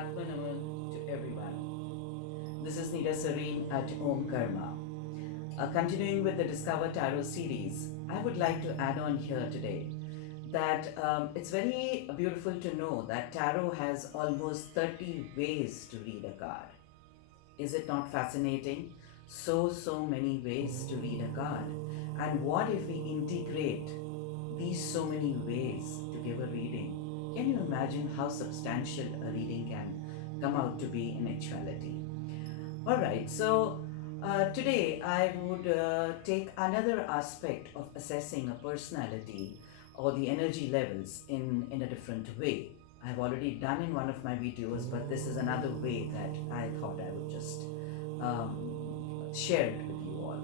Atmanama to everyone. This is Neera Sareen at Om Karma. Continuing with the Discover Tarot series, I would like to add on here today that it's very beautiful to know that tarot has almost 30 ways to read a card. Is it not fascinating? So many ways to read a card. And what if we integrate these so many ways to give a reading? Can you imagine how substantial a reading can come out to be in actuality? Alright, so today I would take another aspect of assessing a personality or the energy levels in a different way. I've already done in one of my videos, but this is another way that I thought I would just share it with you all.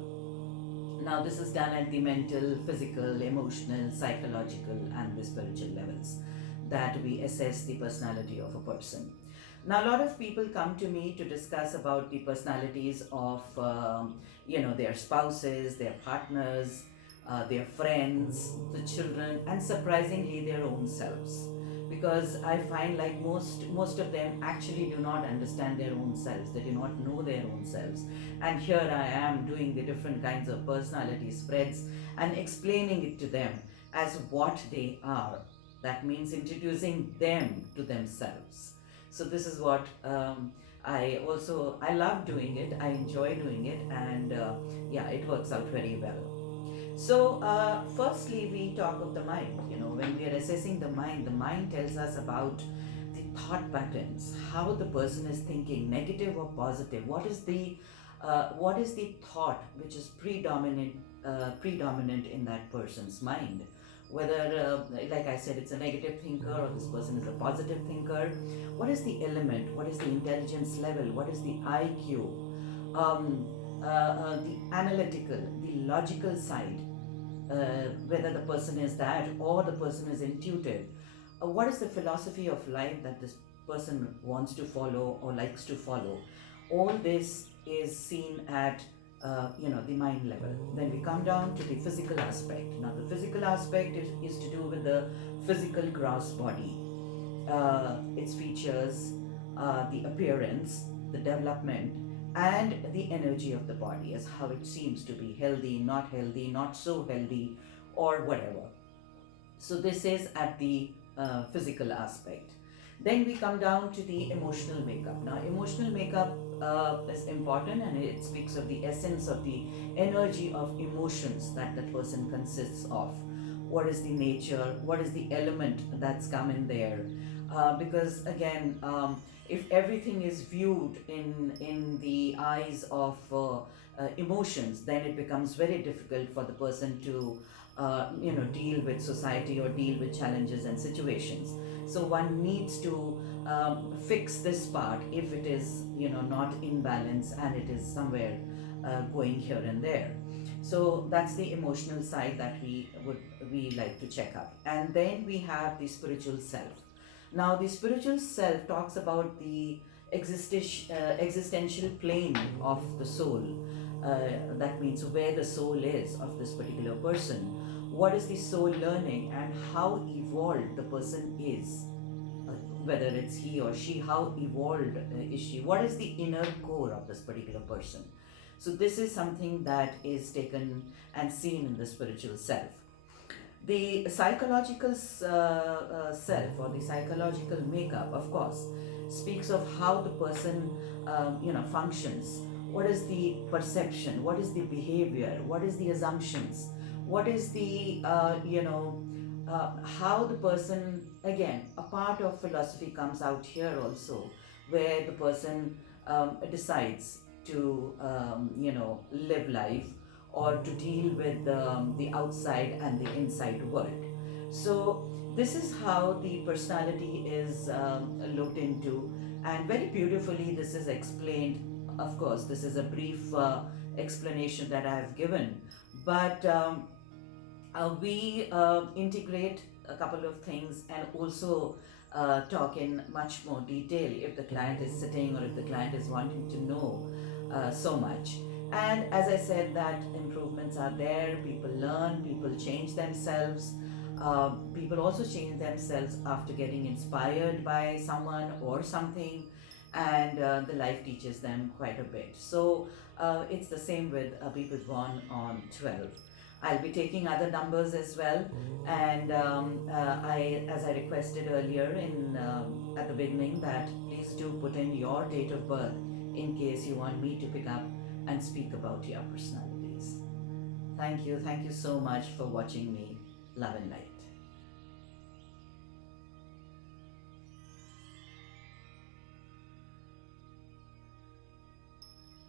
Now, this is done at the mental, physical, emotional, psychological, and the spiritual levels that we assess the personality of a person. Now, a lot of people come to me to discuss about the personalities of, their spouses, their partners, their friends, the children, and surprisingly their own selves. Because I find like most of them actually do not understand their own selves. They do not know their own selves. And here I am doing the different kinds of personality spreads and explaining it to them as what they are. That means introducing them to themselves. So this is what I love doing it. I enjoy doing it, and it works out very well. So, firstly, we talk of the mind. When we are assessing the mind tells us about the thought patterns, how the person is thinking, negative or positive. What is the thought which is predominant in that person's mind? Whether, like I said, it's a negative thinker or this person is a positive thinker. What is the element? What is the intelligence level? What is the IQ? The analytical, the logical side, whether the person is that or the person is intuitive. What is the philosophy of life that this person wants to follow or likes to follow? All this is seen at the mind level. Then we come down to the physical aspect. Now, the physical aspect is to do with the physical gross body, its features, the appearance, the development, and the energy of the body, as how it seems to be healthy, not so healthy, or whatever. So, this is at the physical aspect. Then we come down to the emotional makeup. Now, emotional makeup is important, and it speaks of the essence of the energy of emotions that the person consists of. What is the nature? What is the element that's come in there? Because again, if everything is viewed in the eyes of emotions, then it becomes very difficult for the person to deal with society or deal with challenges and situations. So one needs to fix this part if it is not in balance and it is somewhere going here and there. So that's the emotional side that we like to check up. And then we have the spiritual self. Now, the spiritual self talks about the existential plane of the soul. That means where the soul is of this particular person. What is the soul learning and how evolved the person is? Whether it's he or she, how evolved is she? What is the inner core of this particular person? So, this is something that is taken and seen in the spiritual self. The psychological self or the psychological makeup, of course, speaks of how the person, functions. What is the perception? What is the behavior? What is the assumptions? What is the, how the person, again, a part of philosophy comes out here also, where the person decides to, live life or to deal with the outside and the inside world. So, this is how the personality is looked into, and very beautifully, this is explained. Of course, this is a brief explanation that I have given, but we integrate a couple of things and also talk in much more detail if the client is sitting or if the client is wanting to know so much. And as I said, that improvements are there, people learn, people change themselves, People also change themselves after getting inspired by someone or something, and the life teaches them quite a bit. So it's the same with people born on 12. I'll be taking other numbers as well, and as I requested earlier in at the beginning, that please do put in your date of birth in case you want me to pick up and speak about your personalities. Thank you so much for watching me. Love and light.